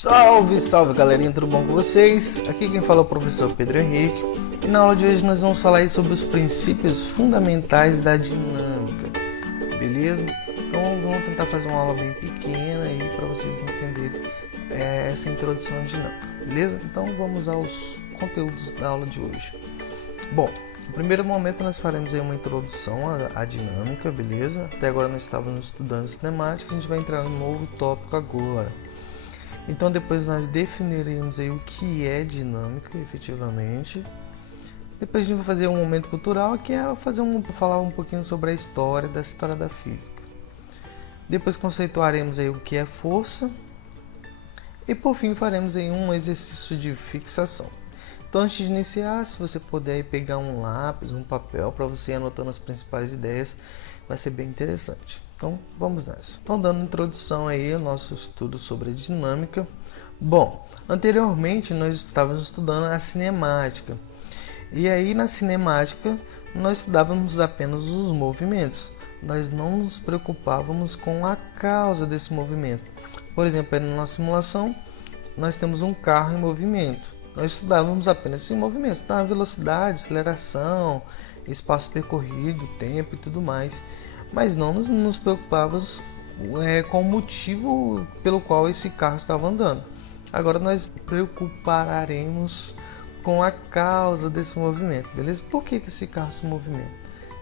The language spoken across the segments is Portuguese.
Salve, salve galerinha, tudo bom com vocês? Aqui quem fala é o professor Pedro Henrique e na aula de hoje nós vamos falar aí sobre os princípios fundamentais da dinâmica, beleza? Então vamos tentar fazer uma aula bem pequena aí para vocês entenderem essa introdução à dinâmica, beleza? Então vamos aos conteúdos da aula de hoje. Bom, no primeiro momento nós faremos aí uma introdução à dinâmica, beleza? Até agora nós estávamos estudando cinemática, a gente vai entrar num novo tópico agora. Então depois nós definiremos aí o que é dinâmica efetivamente. Depois a gente vai fazer um momento cultural, que é falar um pouquinho sobre a história da física. Depois conceituaremos aí o que é força. E por fim faremos aí um exercício de fixação. Então antes de iniciar, se você puder aí pegar um lápis, um papel para você ir anotando as principais ideias, vai ser bem interessante. Então vamos nessa. Então dando introdução aí ao nosso estudo sobre a dinâmica. Bom, anteriormente nós estávamos estudando a cinemática. E aí na cinemática nós estudávamos apenas os movimentos. Nós não nos preocupávamos com a causa desse movimento. Por exemplo, na nossa simulação nós temos um carro em movimento. Nós estudávamos apenas esse movimento, tá? Velocidade, aceleração, espaço percorrido, tempo e tudo mais. Mas não nos preocupávamos com o motivo pelo qual esse carro estava andando. Agora nós preocuparemos com a causa desse movimento, beleza? Por que esse carro se movimenta?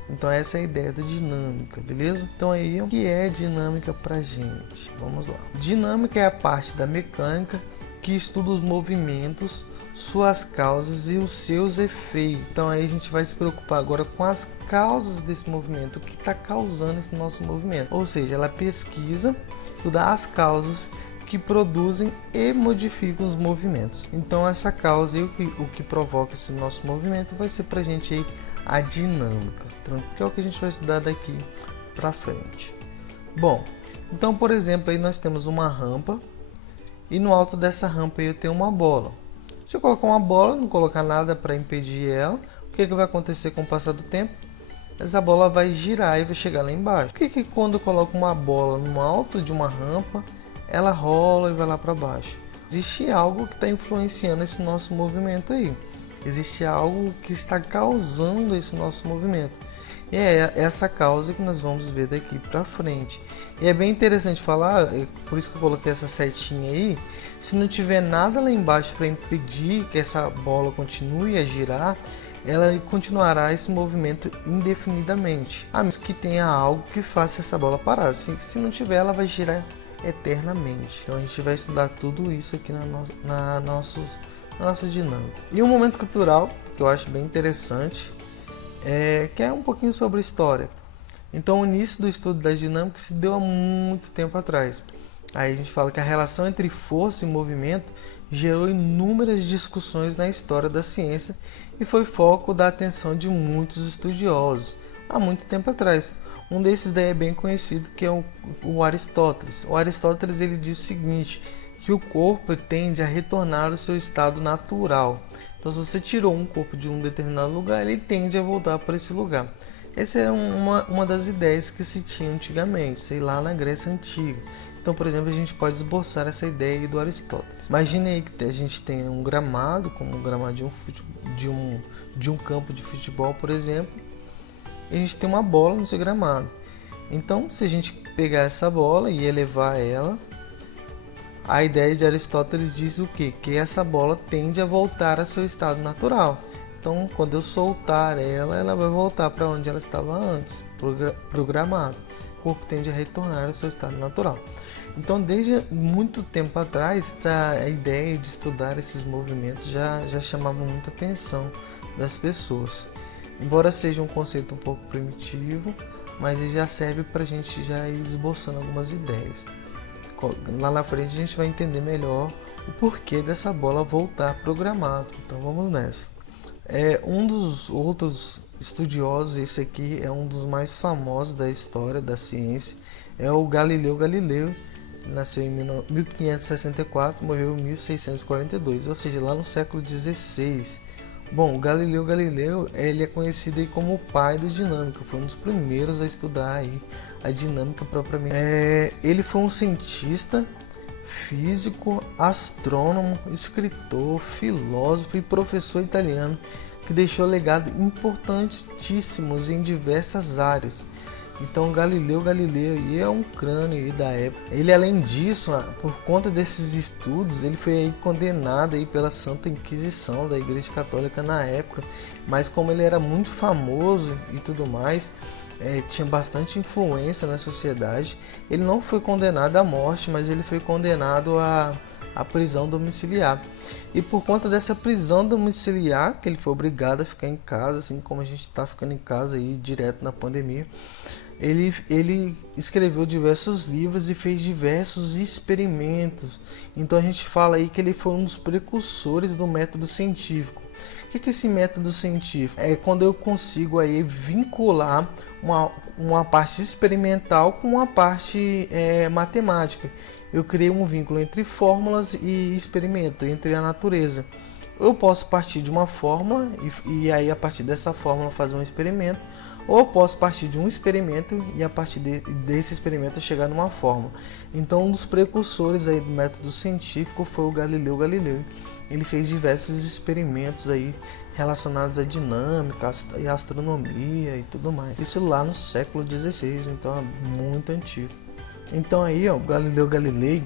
Então essa é a ideia da dinâmica, beleza? Então aí, o que é dinâmica pra gente? Vamos lá. Dinâmica é a parte da mecânica que estuda os movimentos, suas causas e os seus efeitos. Então aí a gente vai se preocupar agora com as causas desse movimento, o que está causando esse nosso movimento. Ou seja, ela pesquisa, estuda as causas que produzem e modificam os movimentos. Então essa causa e o que provoca esse nosso movimento vai ser pra gente aí a dinâmica, que é o que a gente vai estudar daqui pra frente. Bom, então por exemplo aí nós temos uma rampa e no alto dessa rampa aí eu tenho uma bola. Se eu colocar uma bola, não colocar nada para impedir ela, o que vai acontecer com o passar do tempo? Essa bola vai girar e vai chegar lá embaixo. Por que quando eu coloco uma bola no alto de uma rampa, ela rola e vai lá para baixo? Existe algo que está influenciando esse nosso movimento aí. Existe algo que está causando esse nosso movimento. E é essa causa que nós vamos ver daqui para frente. E é bem interessante falar, por isso que eu coloquei essa setinha aí. Se não tiver nada lá embaixo para impedir que essa bola continue a girar, ela continuará esse movimento indefinidamente, a menos que tenha algo que faça essa bola parar. Se não tiver, ela vai girar eternamente. Então a gente vai estudar tudo isso aqui na nossa dinâmica. E um momento cultural que eu acho bem interessante que é um pouquinho sobre história. Então o início do estudo da dinâmica se deu há muito tempo atrás. Aí a gente fala que a relação entre força e movimento gerou inúmeras discussões na história da ciência e foi foco da atenção de muitos estudiosos há muito tempo atrás. Um desses daí é bem conhecido, que é o Aristóteles. O Aristóteles ele diz o seguinte, que o corpo tende a retornar ao seu estado natural. Então se você tirou um corpo de um determinado lugar, ele tende a voltar para esse lugar. Essa é uma das ideias que se tinha antigamente, sei lá, na Grécia Antiga. Então, por exemplo, a gente pode esboçar essa ideia aí do Aristóteles. Imagine aí que a gente tem um gramado, como o gramado de um campo de futebol, por exemplo, e a gente tem uma bola nesse gramado. Então, se a gente pegar essa bola e elevar ela, a ideia de Aristóteles diz o quê? Que essa bola tende a voltar a seu estado natural. Então, quando eu soltar ela vai voltar para onde ela estava antes, para o gramado. O corpo tende a retornar ao seu estado natural. Então, desde muito tempo atrás, a ideia de estudar esses movimentos já chamava muita atenção das pessoas. Embora seja um conceito um pouco primitivo, mas ele já serve para a gente já ir esboçando algumas ideias. Lá na frente a gente vai entender melhor o porquê dessa bola voltar para o gramado. Então vamos nessa. Um dos outros estudiosos, esse aqui é um dos mais famosos da história da ciência, é o Galileu Galilei. Nasceu em 1564, morreu em 1642, ou seja, lá no século XVI. Bom, o Galileu Galilei ele é conhecido aí como o pai da dinâmica, foi um dos primeiros a estudar aí a dinâmica propriamente. Ele foi um cientista, físico, astrônomo, escritor, filósofo e professor italiano que deixou legados importantíssimos em diversas áreas. Então Galileu Galilei aí é um crânio aí da época. Ele, além disso, por conta desses estudos, ele foi aí condenado aí pela Santa Inquisição da Igreja Católica na época. Mas como ele era muito famoso e tudo mais, tinha bastante influência na sociedade, ele não foi condenado à morte, mas ele foi condenado à prisão domiciliar. E por conta dessa prisão domiciliar, que ele foi obrigado a ficar em casa, assim como a gente está ficando em casa aí direto na pandemia, ele escreveu diversos livros e fez diversos experimentos. Então a gente fala aí que ele foi um dos precursores do método científico. O que é esse método científico? É quando eu consigo aí vincular uma parte experimental com uma parte matemática. Eu criei um vínculo entre fórmulas e experimento, entre a natureza. Eu posso partir de uma fórmula e aí a partir dessa fórmula fazer um experimento, ou eu posso partir de um experimento e a partir desse experimento chegar numa fórmula. Então um dos precursores aí do método científico foi o Galileu Galilei. Ele fez diversos experimentos aí relacionados à dinâmica e astronomia e tudo mais. Isso lá no século XVI, então é muito antigo. Então aí, ó, Galileu Galilei,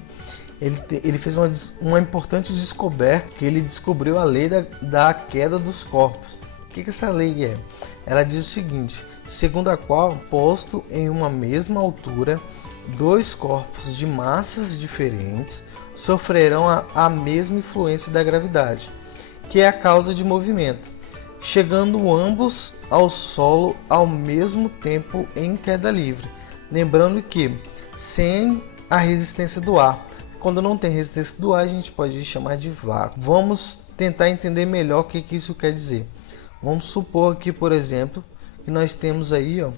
ele fez uma importante descoberta, que ele descobriu a lei da queda dos corpos. O que essa lei é? Ela diz o seguinte: segundo a qual, posto em uma mesma altura, dois corpos de massas diferentes sofrerão a mesma influência da gravidade, que é a causa de movimento, chegando ambos ao solo ao mesmo tempo em queda livre. Lembrando que sem a resistência do ar. Quando não tem resistência do ar, a gente pode chamar de vácuo. Vamos tentar entender melhor o que isso quer dizer. Vamos supor aqui, por exemplo, que nós temos aí, ó,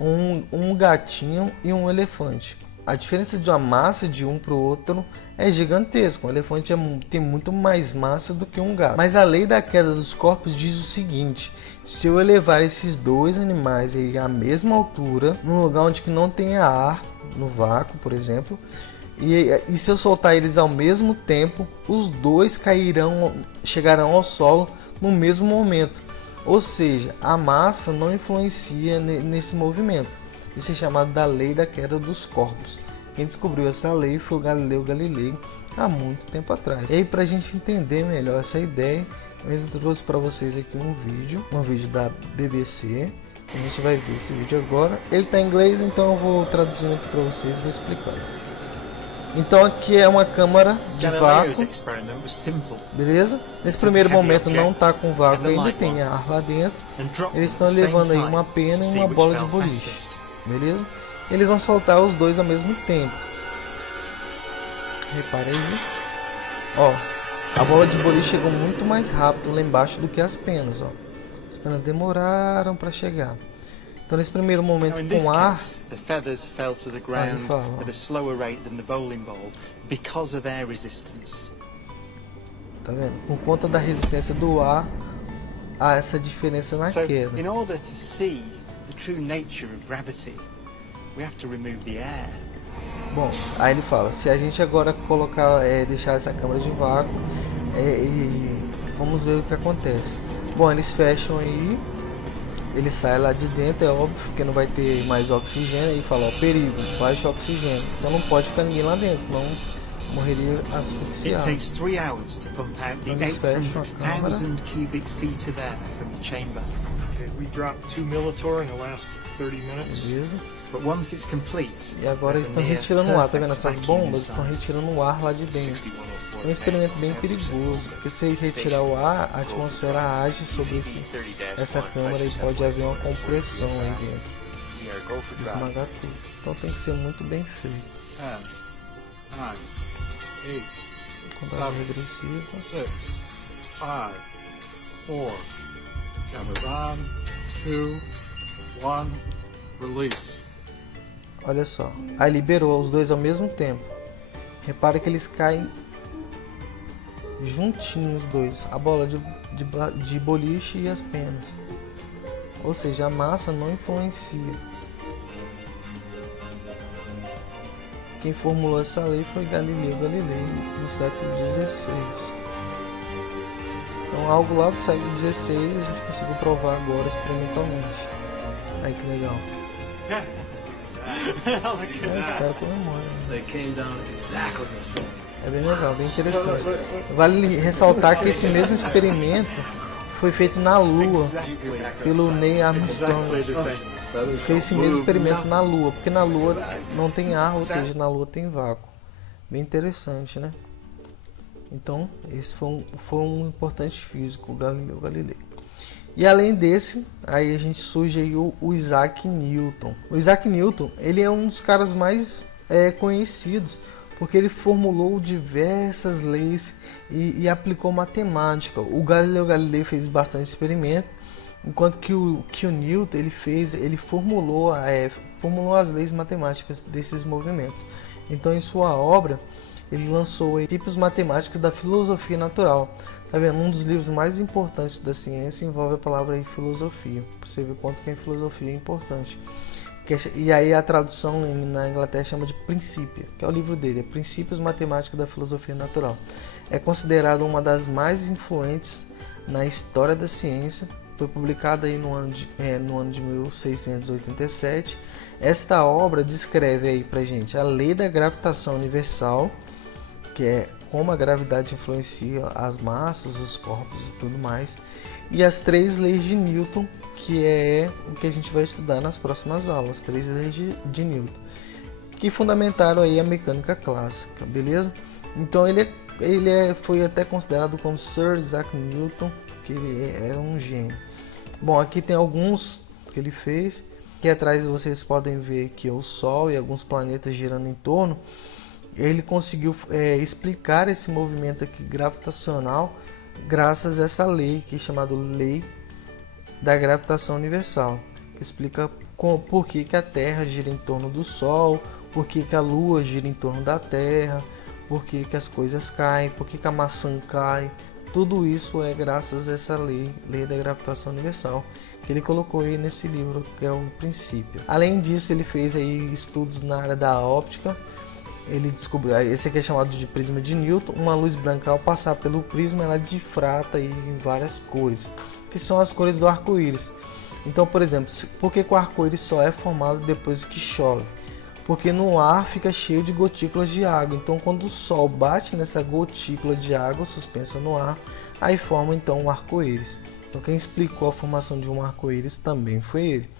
um gatinho e um elefante. A diferença de uma massa de um para o outro é gigantesca. O elefante tem muito mais massa do que um gato. Mas a lei da queda dos corpos diz o seguinte: se eu elevar esses dois animais aí à mesma altura, num lugar onde que não tenha ar, no vácuo, por exemplo, e se eu soltar eles ao mesmo tempo, os dois chegarão ao solo no mesmo momento. Ou seja, a massa não influencia nesse movimento. Isso é chamado da lei da queda dos corpos. Quem descobriu essa lei foi o Galileu Galilei há muito tempo atrás. E aí, para a gente entender melhor essa ideia, eu trouxe para vocês aqui um vídeo da BBC. A gente vai ver esse vídeo agora. Ele está em inglês, então eu vou traduzindo aqui para vocês e vou explicar. Então aqui é uma câmara de vácuo, beleza? Nesse primeiro momento não está com vácuo ainda, tem ar lá dentro. Eles estão levando aí uma pena e uma bola de boliche, beleza? Eles vão soltar os dois ao mesmo tempo. Repare aí, ó, a bola de boliche chegou muito mais rápido lá embaixo do que as penas, ó. As penas demoraram para chegar. Então nesse primeiro momento com ar, the feathers fell to the ground at a slower rate than the bowling ball because of air resistance. Tá vendo? Por conta da resistência do ar, há essa diferença na queda. In order to see the true nature of gravity, we have to remove the air. Bom, aí ele fala, se a gente agora colocar, deixar essa câmara de vácuo, vamos ver o que acontece. Bom, eles fecham aí. Ele sai lá de dentro, é óbvio, porque não vai ter mais oxigênio. E fala, ó, perigo, baixo oxigênio. Então não pode ficar ninguém lá dentro, senão morreria asfixiado. It takes 3 hours to pump out the 800,000 cubic feet of air from the chamber. Okay, we dropped 2 Militor in the last 30 minutes. Beleza. But once it's complete, e agora eles estão retirando o ar, tá vendo? Essas bombas estão retirando o ar lá de dentro. É um experimento bem perigoso, porque se retirar o ar, a atmosfera age sobre essa câmara e pode haver uma compressão aí dentro, esmagar tudo. Então tem que ser muito bem feito. Contagem regressiva. 6, 5, 4, camera on, 2, 1, release. Olha só, aí liberou os dois ao mesmo tempo. Repara que eles caem juntinhos os dois, a bola de boliche e as penas. Ou seja, a massa não influencia. quem formulou essa lei foi Galileu Galilei, no século XVI. Então algo lá do século XVI a gente conseguiu provar agora experimentalmente. Aí que legal. Os caras comemoram. É bem legal, bem interessante. Vale ressaltar que esse mesmo experimento foi feito na Lua pelo Neil Armstrong. Ele fez esse mesmo experimento na Lua, porque na Lua não tem ar, ou seja, na Lua tem vácuo. Bem interessante, né? Então, esse foi um importante físico, Galileu Galilei. E além desse, aí a gente surge aí o Isaac Newton. O Isaac Newton, ele é um dos caras mais conhecidos, porque ele formulou diversas leis e aplicou matemática. O Galileu Galilei fez bastante experimento, enquanto que o Newton ele formulou as leis matemáticas desses movimentos. Então, em sua obra, ele lançou tipos matemáticos da filosofia natural. Tá vendo? Um dos livros mais importantes da ciência envolve a palavra aí, filosofia. Pra você ver quanto que a filosofia é importante. E aí a tradução na Inglaterra chama de Princípio, que é o livro dele, Princípios Matemáticos da Filosofia Natural. É considerado uma das mais influentes na história da ciência. Foi publicada aí no ano de 1687. Esta obra descreve aí pra gente a lei da gravitação universal, que é como a gravidade influencia as massas, os corpos e tudo mais, e as 3 leis de Newton, que é o que a gente vai estudar nas próximas aulas, 3 leis de Newton, que fundamentaram aí a mecânica clássica, beleza? Então ele foi até considerado como Sir Isaac Newton, que ele era um gênio. Bom, aqui tem alguns que ele fez, que atrás vocês podem ver que o Sol e alguns planetas girando em torno. Ele conseguiu explicar esse movimento aqui gravitacional graças a essa lei que é chamada Lei da Gravitação Universal, que explica por que a Terra gira em torno do Sol, por que a Lua gira em torno da Terra, por que as coisas caem, por que a maçã cai. Tudo isso é graças a essa lei da gravitação universal, que ele colocou aí nesse livro, que é o Princípio. Além disso, ele fez aí estudos na área da óptica. Ele descobriu, esse aqui é chamado de prisma de Newton. Uma luz branca, ao passar pelo prisma, ela difrata aí em várias cores, que são as cores do arco-íris. Então, por exemplo, por que o arco-íris só é formado depois que chove? Porque no ar fica cheio de gotículas de água. Então, quando o sol bate nessa gotícula de água suspensa no ar, aí forma então um arco-íris. Então, quem explicou a formação de um arco-íris também foi ele.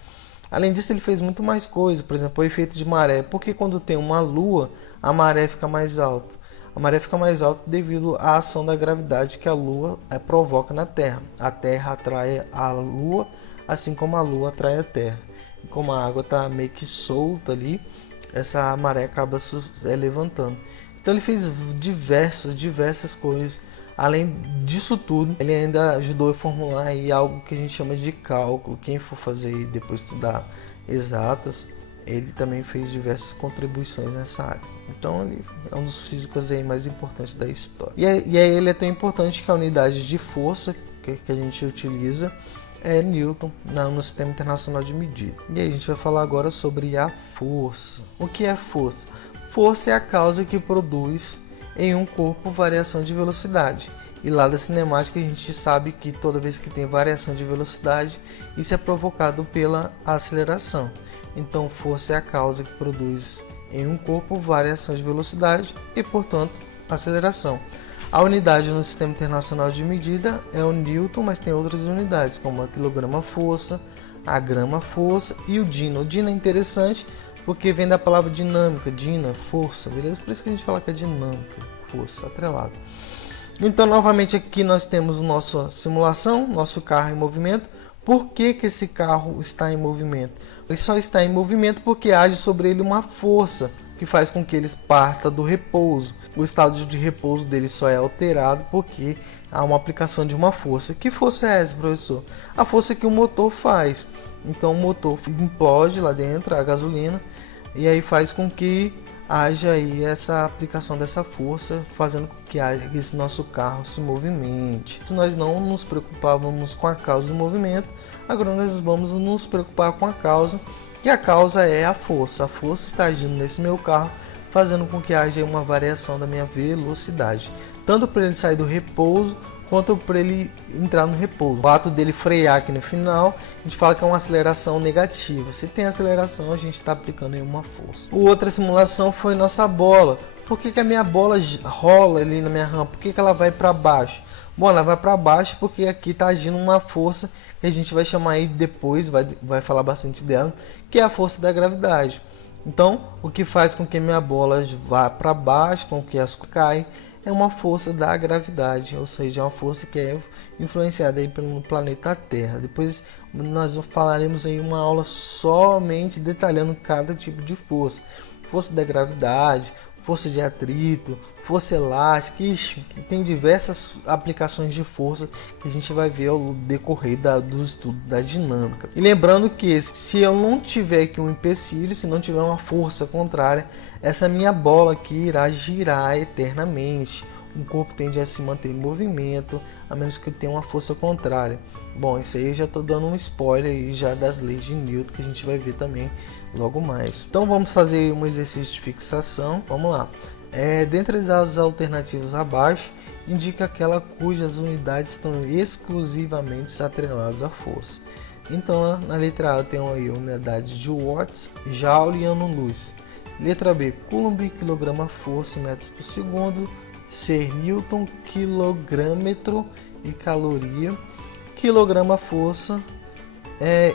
Além disso, ele fez muito mais coisas, por exemplo, o efeito de maré. Porque quando tem uma lua, a maré fica mais alta? A maré fica mais alta devido à ação da gravidade que a lua provoca na Terra. A Terra atrai a lua, assim como a lua atrai a Terra. E como a água está meio que solta ali, essa maré acaba levantando. Então ele fez diversas coisas. Além disso tudo, ele ainda ajudou a formular aí algo que a gente chama de cálculo. Quem for fazer e depois estudar exatas, ele também fez diversas contribuições nessa área. Então ele é um dos físicos aí mais importantes da história. E aí ele é tão importante que a unidade de força que a gente utiliza é Newton no Sistema Internacional de Medida. E aí a gente vai falar agora sobre a força. O que é força? Força é a causa que produz em um corpo variação de velocidade. E lá da cinemática a gente sabe que toda vez que tem variação de velocidade, isso é provocado pela aceleração. Então força é a causa que produz em um corpo variação de velocidade e, portanto, aceleração. A unidade no Sistema Internacional de Medida é o Newton, mas tem outras unidades, como a quilograma-força, a grama-força e o dina. O dina é interessante porque vem da palavra dinâmica, dina, força, beleza? Por isso que a gente fala que é dinâmica, força, atrelado. Então, novamente aqui nós temos nossa simulação, nosso carro em movimento. Por que esse carro está em movimento? Ele só está em movimento porque age sobre ele uma força que faz com que ele parta do repouso. O estado de repouso dele só é alterado porque há uma aplicação de uma força. Que força é essa, professor? A força que o motor faz. Então o motor implode lá dentro, a gasolina, e aí faz com que haja aí essa aplicação dessa força, fazendo com que esse nosso carro se movimente. Se nós não nos preocupávamos com a causa do movimento, agora nós vamos nos preocupar com a causa, e a causa é a força. A força está agindo nesse meu carro, fazendo com que haja uma variação da minha velocidade, tanto para ele sair do repouso quanto para ele entrar no repouso. O fato dele frear aqui no final, a gente fala que é uma aceleração negativa. Se tem aceleração, a gente está aplicando aí uma força. Outra simulação foi nossa bola. Por que a minha bola rola ali na minha rampa? Por que ela vai para baixo? Bom, ela vai para baixo porque aqui está agindo uma força que a gente vai chamar aí depois, vai falar bastante dela, que é a força da gravidade. Então, o que faz com que minha bola vá para baixo, com que as caem, é uma força da gravidade, ou seja, é uma força que é influenciada aí pelo planeta Terra. Depois nós falaremos aí uma aula somente detalhando cada tipo de força. Força da gravidade, força de atrito, força elástica, tem diversas aplicações de força que a gente vai ver ao decorrer do estudo da dinâmica. E lembrando que se eu não tiver aqui um empecilho, se não tiver uma força contrária, essa minha bola aqui irá girar eternamente. O corpo tende a se manter em movimento, a menos que tenha uma força contrária. Bom, isso aí eu já estou dando um spoiler aí já das leis de Newton, que a gente vai ver também logo mais. Então vamos fazer um exercício de fixação. Vamos lá. Dentre as alternativas abaixo, indica aquela cujas unidades estão exclusivamente atreladas à força. Então, na letra A eu tenho aí unidades de watts, joule e ano-luz. Letra B, coulomb, quilograma força em metros por segundo. C, newton, quilogrâmetro e caloria. Quilograma força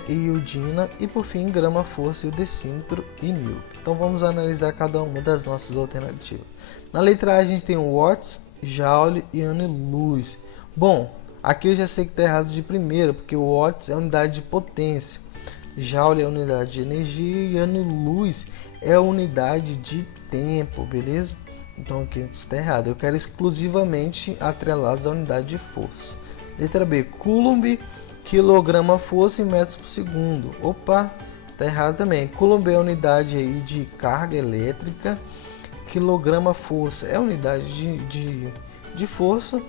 e o dina. E por fim, grama força e o decímetro e newton. Então vamos analisar cada uma das nossas alternativas. Na letra A a gente tem o watts, joule e ano-luz. Bom, aqui eu já sei que está errado de primeira, porque o watts é unidade de potência, joule é unidade de energia e ano-luz é unidade de tempo, beleza? Então aqui está errado. Eu quero exclusivamente atrelados à unidade de força. Letra B, coulomb, quilograma força em metros por segundo. Opa, tá errado também. Coulomb é a unidade aí de carga elétrica. Quilograma força é a unidade de força,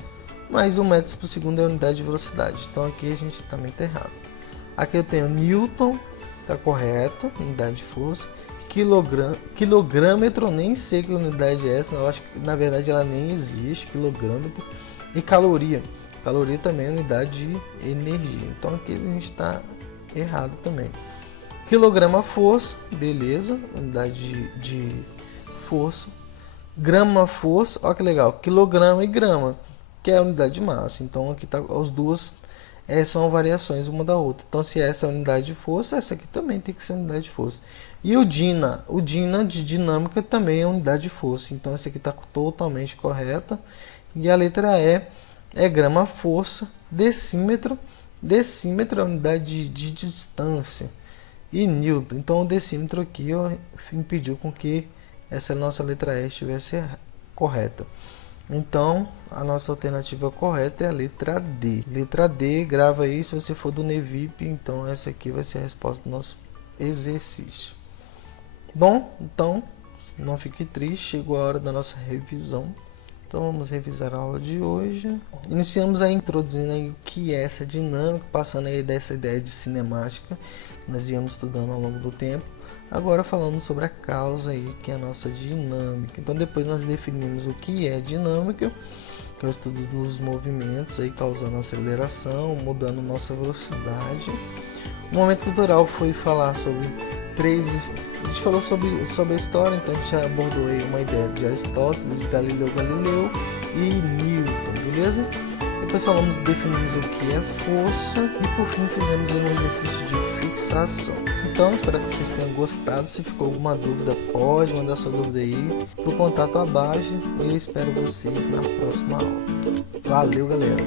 mas 1 metro por segundo é a unidade de velocidade. Então aqui a gente também tá errado. Aqui eu tenho newton, tá correto, unidade de força. Quilogrâmetro, nem sei que unidade é essa, eu acho que na verdade ela nem existe, quilogrâmetro. E caloria. Caloria também é unidade de energia. Então aqui a gente está errado também. Quilograma força, beleza, unidade de força. Grama força, olha que legal, quilograma e grama, que é a unidade de massa. Então aqui tá as duas são variações uma da outra. Então se essa é a unidade de força, essa aqui também tem que ser a unidade de força. E o dina de dinâmica também é unidade de força. Então essa aqui está totalmente correta. E a letra E é grama força, decímetro. Decímetro é a unidade de distância. E newton. Então o decímetro aqui impediu com que essa nossa letra E estivesse correta. Então a nossa alternativa correta é a letra D. Letra D, grava aí se você for do Nevip. Então essa aqui vai ser a resposta do nosso exercício. Bom, então não fique triste, chegou a hora da nossa revisão. Então vamos revisar a aula de hoje. Iniciamos aí introduzindo aí o que é essa dinâmica, passando aí dessa ideia de cinemática que nós íamos estudando ao longo do tempo. Agora falando sobre a causa aí, que é a nossa dinâmica. Então depois nós definimos o que é dinâmica, que é o estudo dos movimentos aí causando aceleração, mudando nossa velocidade. O momento cultural foi falar sobre a gente falou sobre a história, então a gente já abordou aí uma ideia de Aristóteles, Galileu e Newton, beleza? Depois definimos o que é força e por fim fizemos um exercício de fixação. Então espero que vocês tenham gostado. Se ficou alguma dúvida, pode mandar sua dúvida aí pro contato abaixo e eu espero vocês na próxima aula. Valeu, galera!